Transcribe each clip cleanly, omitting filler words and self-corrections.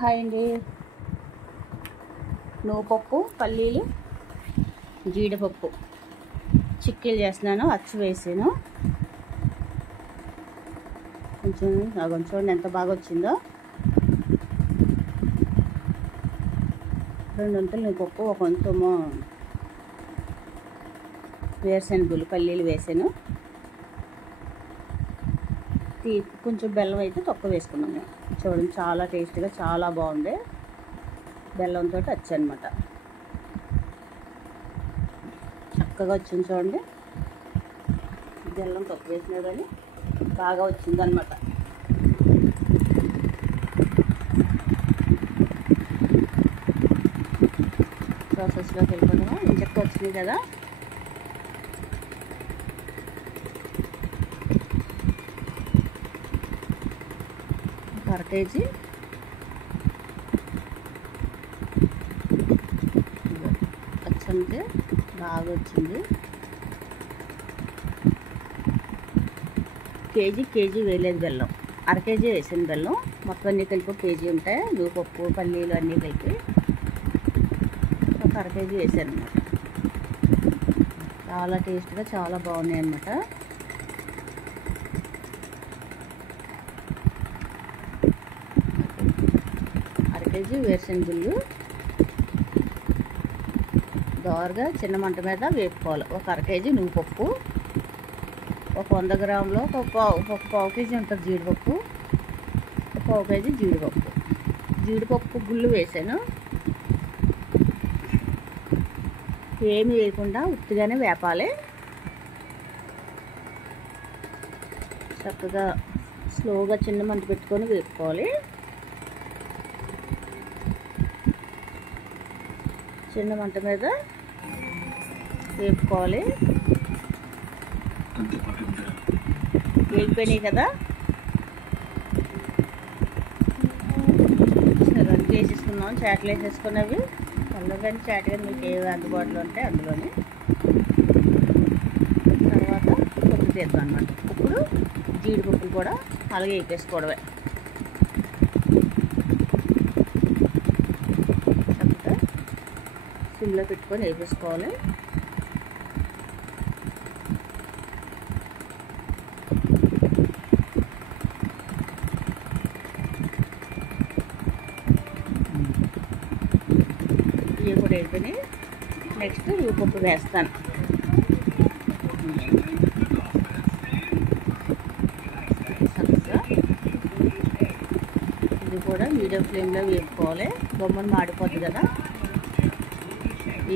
Hi అండి. నువ్వుపప్పు, పల్లీలు, జీడిపప్పు చిక్కీలు చేస్తున్నాను. అచ్చు వేసాను. కొంచెం చూడండి ఎంత బాగా వచ్చిందో. 2 వంతులు నువ్వుపప్పు, 1 వంతు వేరుశనగులు, పల్లీలు వేసాను. కొంచెం బెల్లం అయితే తక్కువ వేసుకున్నాం మేము. చూడండి చాలా టేస్టీగా చాలా బాగుంది. బెల్లంతో అచ్చు అనమాట. చక్కగా వచ్చింది చూడండి. బెల్లం తక్కువ వేసినా కానీ బాగా వచ్చింది అనమాట. ప్రాసెస్లోకి వెళ్ళిపోతాము. చక్కగా వచ్చింది కదా. అర కేజీ అచ్చంటే బాగా వచ్చింది. కేజీ వేయలేదు బెల్లం, అర కేజీ వేసాను బెల్లం. మొత్తం అన్నీ కలిపి కేజీ ఉంటాయి. నువ్వుపప్పు, పల్లీలు అన్నీ కలిపి ఒక అర కేజీ వేసాను అనమాట. చాలా టేస్ట్గా చాలా బాగున్నాయి అన్నమాట. అర కేజీ వేరుశనగుళ్ళు దోరగా చిన్న మంట మీద వేపుకోవాలి. ఒక అర కేజీ నువ్వుపప్పు, ఒక 100 గ్రాములు ఒక పావు కేజీ ఉంటుంది జీడిపప్పు, ఒక పావు కేజీ జీడిపప్పు గుళ్ళు వేసాను. ఏమి వేయకుండా ఉత్తిగానే వేపాలి. చక్కగా స్లోగా చిన్న మంట పెట్టుకొని వేపుకోవాలి. చిన్న మంట మీద వేపుకోవాలి. వేగిపోయినాయి కదా. సరే వేసేసుకున్నాం. చాట్లు వేసేసుకున్నవి అందులో కానీ చాట్ కానీ మీకు ఏవి అందుబాటులో ఉంటే అందులోనే. తర్వాత పొట్టు తీద్దాం అనమాట. ఇప్పుడు జీడిపప్పులు కూడా అలాగే వేపేసుకోవడమే. చక్కగా సిమ్లో పెట్టుకొని వేపేసుకోవాలి. ఇవి కూడా అయిపోయినాయి. నెక్స్ట్ నువ్వుపప్పు వేస్తాను. చక్కగా ఇది కూడా మీడియం ఫ్లేమ్లో వేపుకోవాలి. బొమ్మను మాడిపోద్ది కదా.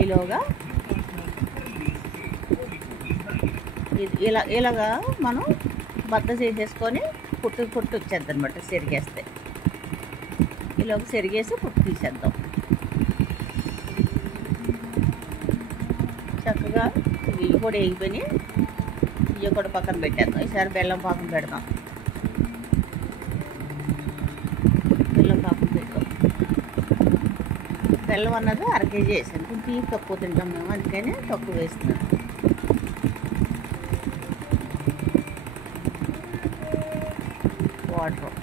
ఈలోగా ఇలాగా మనం బద్ద చేసేసుకొని పొట్టు వచ్చేద్దాం అనమాట. సెరిగేస్తే ఈలోగా సెరిగేసి పొట్టు తీసేద్దాం. చక్కగా ఇవి కూడా వేగిపోయి ఇవి కూడా పక్కన పెట్టేద్దాం. ఈసారి బెల్లం పాకం పెడదాం. బెల్లం పాకం పెడతాం. బెల్లం అన్నది అర కేజీ వేసాను. కొంచెం తీపి తక్కువ తింటాం మేము, అందుకని తక్కువ వేస్తున్నాం. వాటర్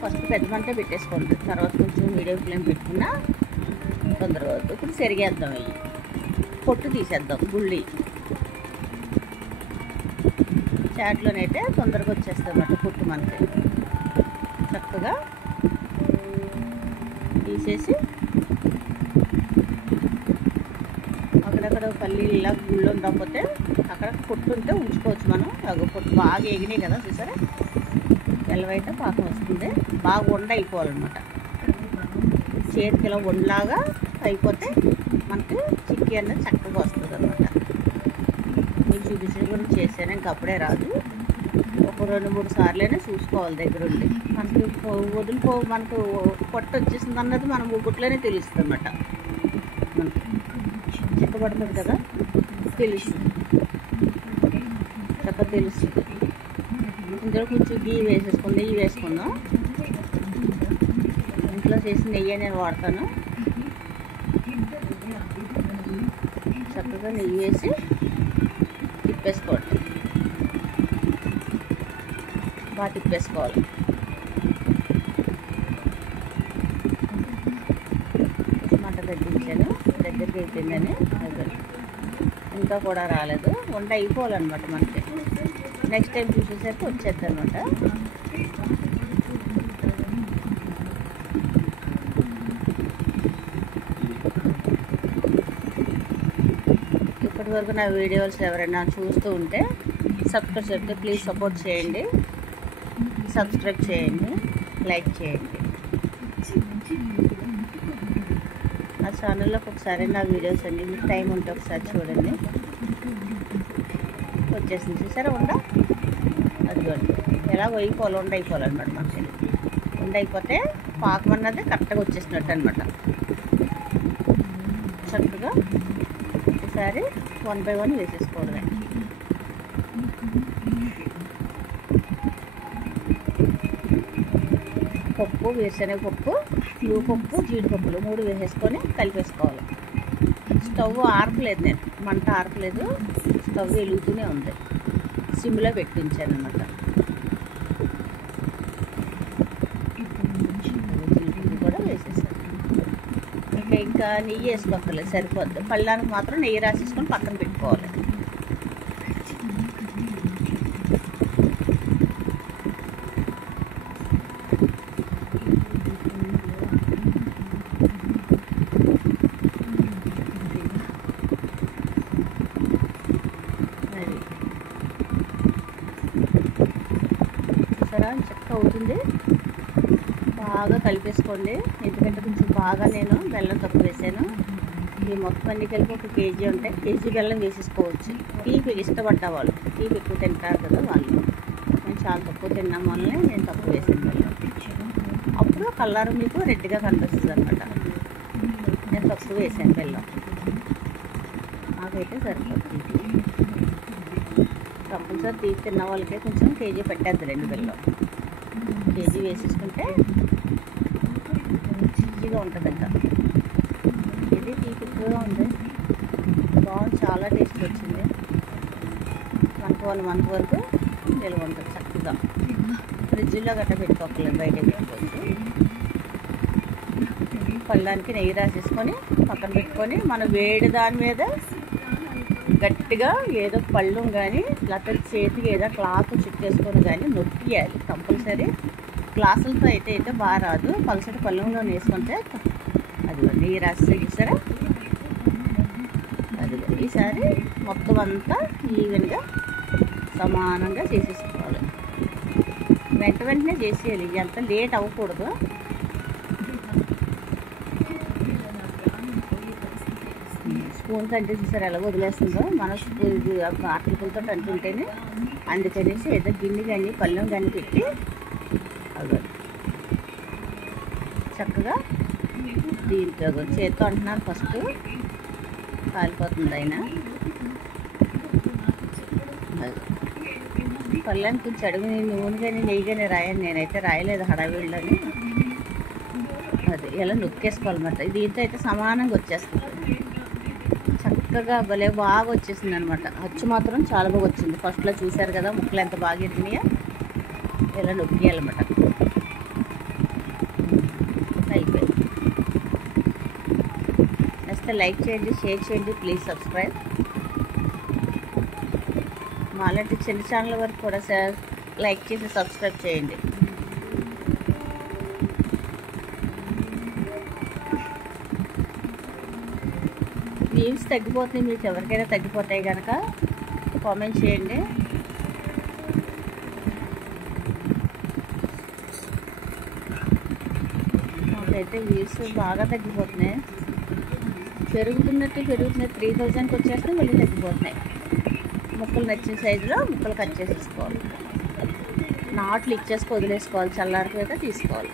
ఫస్ట్ పెద్ద మంట పెట్టేసుకోండి. తర్వాత కొంచెం మీడియం ఫ్లేమ్ పెట్టుకున్నా తొందరగా అవుతుంది. ఇప్పుడు సెరిగేద్దాం. ఇవి పొట్టు తీసేద్దాం. గుళ్ళి చాట్లోనైతే తొందరగా వచ్చేస్తుంది అన్నమాట పొట్టు మనకి. చక్కగా తీసేసి అక్కడక్కడ పల్లీలు ఇలా గుళ్ళు ఉండకపోతే అక్కడ పొట్టు ఉంటే ఉంచుకోవచ్చు మనం. అవి పొట్టు బాగా ఎగినాయి కదా చూసారా. తెల్లవైతే పాకం వస్తుంది. బాగా వండ అయిపోవాలన్నమాట. చేతికి ఇలా వండలాగా అయిపోతే మనకి చిక్కీ అనేది చక్కగా వస్తుంది అనమాట. మీకు చూపించిన గురించి చేసాను. ఇంక అప్పుడే రాదు. ఒక 2-3 సార్లైనా చూసుకోవాలి దగ్గరుండి. మనకి మనకు పొట్టు వచ్చేసింది అన్నది మనం ముగ్గుట్లోనే తెలుస్తుంది అన్నమాట. మనకి చిక్కబడుతుంది కదా, తెలుస్తుంది. చక్కగా తెలుస్తుంది. ఇందులో కొంచెం నెయ్యి వేసుకుందాం. ఇంట్లో చేసిన నెయ్యి నేను వాడతాను. చక్కగా నెయ్యి వేసి తిప్పేసుకోండి. బాగా తిప్పేసుకోవాలి. చూపించాను దగ్గరికి అయిపోయిందని. అదే ఇంకా కూడా రాలేదు, వంట అయిపోవాలన్నమాట మనకి. నెక్స్ట్ టైం చూసేసరికి వచ్చేది అనమాట. ఇప్పటి వరకు నా వీడియోస్ ఎవరైనా చూస్తూ ఉంటే సబ్స్క్రైబ్ చేస్తే ప్లీజ్ సపోర్ట్ చేయండి, సబ్స్క్రైబ్ చేయండి, లైక్ చేయండి. నా ఛానల్లోకి ఒకసారి నా వీడియోస్ అన్ని మీకు టైం ఉంటే ఒకసారి చూడండి. వచ్చేసింది చూసారా ఉండ, అదిగోండి ఎలా వండ అయిపోవాలన్నమాట మనకి. వండ అయిపోతే పాకం అన్నది కరెక్ట్గా వచ్చేసినట్టు అనమాట. చక్కగా ఒకసారి 1 by 1 వేసేసుకోవడమే. పప్పు, వేరుశనగ పప్పు, పప్పు, జీడిపప్పులు 3 వేసేసుకొని కలిపేసుకోవాలి. స్టవ్ ఆర్పలేదు, నేను మంట ఆర్పలేదు, స్టవ్ వెలుగుతూనే ఉంది, సిమ్లో పెట్టి ఉంచాను అనమాట. జీడిపప్పు కూడా వేసేసాను. ఇంకా నెయ్యి వేసుకోక్కర్లేదు, సరిపోద్ది. పళ్ళానికి మాత్రం నెయ్యి రాసేసుకొని పక్కన పెట్టుకోవాలి. సరే చక్కగా అవుతుంది, బాగా కలిపేసుకోండి. ఎందుకంటే కొంచెం బాగా నేను బెల్లం తక్కువ వేసాను. ఈ మొత్తం అన్ని కలిపి 1 kg ఉంటే కేజీ బెల్లం వేసేసుకోవచ్చు. తీపి ఇష్టపడ్డ వాళ్ళు, తీపి ఎక్కువ తింటారు కదా వాళ్ళు, నేను చాలా తక్కువ తిన్నాం వల్ల నేను తక్కువ వేసాను బెల్లం. అప్పుడు కలర్ మీకు రెడ్గా కనిపిస్తుంది అనమాట. నేను తక్కువ వేసాను బెల్లం, నాకైతే సరిపోతుంది. కంపల్సరీ తీపి తిన్న వాళ్ళకే కొంచెం కేజీ పెట్టేద్దులేండి బెల్లం. కేజీ వేసేసుకుంటే ఈజీగా ఉంటుందంట. ఇది తీపి ఎక్కువగా ఉంది, బాగుంది, చాలా టేస్ట్ వచ్చింది. 1 month వరకు నిల్వ ఉంటుంది చక్కగా. ఫ్రిడ్జ్లో గట్ట పెట్టుకోకలేదు, బయట పెట్టుకోవచ్చు. పళ్ళానికి నెయ్యి రాసేసుకొని పక్కన పెట్టుకొని, మనం వేడి దాని మీద గట్టిగా ఏదో పళ్ళు కానీ లేకపోతే చేతికి ఏదో క్లాత్ చుట్టేసుకొని కానీ నొక్కియాలి కంపల్సరీ. గ్లాసులతో అయితే బాగా రాదు, పలసటి పళ్ళంలో వేసుకుంటే అది నెయ్యి రాస్తే చూసారా. అది ఈసారి మొత్తం అంతా ఈవెన్గా సమానంగా చేసేసుకోవాలి. వెంటనే చేసేయాలి, ఎంత లేట్ అవ్వకూడదు. స్పూన్ అంటే చూసారు ఎలా వదిలేస్తుందో, మన ఆటలతో అంటుంటేనే. అందుకనేసి ఏదో గిన్నె కానీ పళ్ళెం కానీ పెట్టి అవి చక్కగా దీంతో చేత్తో అంటున్నారు, ఫస్ట్ కాలిపోతుంది అయినా. పళ్ళానికి కొంచెం అడుగు నూనె కానీ నెయ్యి కానీ రాయని, నేనైతే రాయలేదు హడావిడిలోని. అది ఎలా నొక్కేసుకోవాలన్నమాట. దీంతో అయితే సమానంగా వచ్చేస్తుంది, చక్కగా భలే బాగా వచ్చేసింది అనమాట. అచ్చు మాత్రం చాలా బాగా వచ్చింది. ఫస్ట్లో చూశారు కదా ముక్కలు ఎంత బాగా ఎదిగినాయో. ఇలా నొక్కియాలన్నమాట. అయిపోయింది. నెక్స్ట్ లైక్ చేయండి, షేర్ చేయండి, ప్లీజ్ సబ్స్క్రైబ్. మా అలాంటి చిన్న ఛానల్ వరకు కూడా లైక్ చేసి సబ్స్క్రైబ్ చేయండి. వ్యూస్ తగ్గిపోతుంది, మీకు ఎవరికైనా తగ్గిపోతాయి కనుక కామెంట్ చేయండి. నాకైతే వ్యూస్ బాగా తగ్గిపోతున్నాయి, పెరుగుతున్నట్టు 3000కి వచ్చేస్తే మళ్ళీ తగ్గిపోతున్నాయి. ముక్కలు నచ్చిన సైజులో ముక్కలు కట్ చేసేసుకోవాలి, నాట్లు ఇచ్చేసి వదిలేసుకోవాలి, చల్లారిపోయాక తీసుకోవాలి.